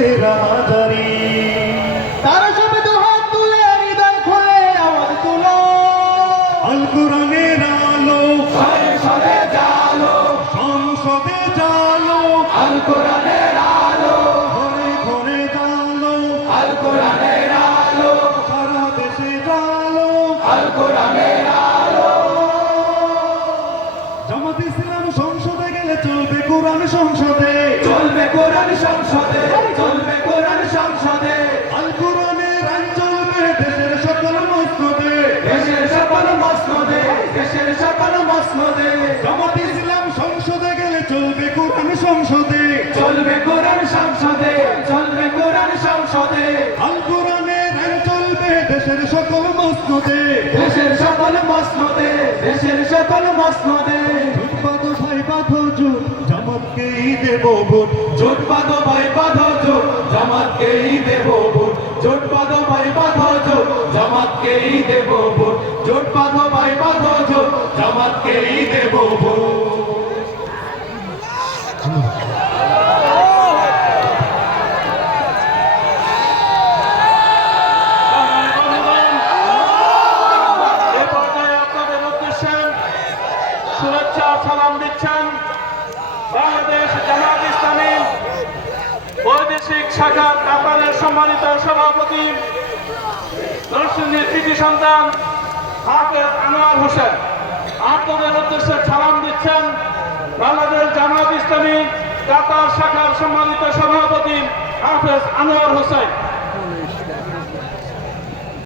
মোদের আজারি। তারা সবে দুহাত তুলে হৃদয় খুলে আওয়াজ তুলো, আল কোরআনের আলো সংসদে জালো, সংসদে জালো, আল কোরআনের আলো, ঘরে ঘরে জালো, আল কোরআনের আলো, সারা দেশে জালো। আল কোরআনের আলো। জামাত ইসলাম সংসদে গেলে চলবে কোরআন সংসদে, চলবে কোরআন সংসদে, চলবে কোরআন সংসদে, আল কোরআনের আইন চলবে দেশের সকল মসনদে। দেশের সকল মসনদে, দেশের সকল মসনদে, জামাত ইসলাম সংসদে গেলে চলবে কোরআন সংসদে, চলবে কোরআন সংসদে, চলবে কোরআন সংসদে, আল কোরআনের আইন চলবে দেশের সকল মসনদে। দেশের সকল মসনদে, দেশের সকল মসনদে। জোট বাঁধো ভাই বাঁধো জোট, জামাতকেই দেব ভোট। জোট বাঁধো ভাই বাঁধো জোট, জামাতকেই দেব ভোট। জোট বাঁধো ভাই বাঁধো জোট, জামাতকেই দেব ভোট। জোট বাঁধো ভাই বাঁধো জোট, জামাতকেই দেব ভোট। শুভেচ্ছা সালাম দিচ্ছেন বাংলাদেশ জামাত ইসলামী বৈদেশিক শাখা কাতারের সম্মানিত সভাপতি দর্শনীয় কৃতি সন্তান হাফেজ আনোয়ার হোসেন। আপনাদের উদ্দেশ্যে সালাম দিচ্ছেন বাংলাদেশ জামাত ইসলামী কাতার শাখার সম্মানিত সভাপতি হাফেজ আনোয়ার হোসেন।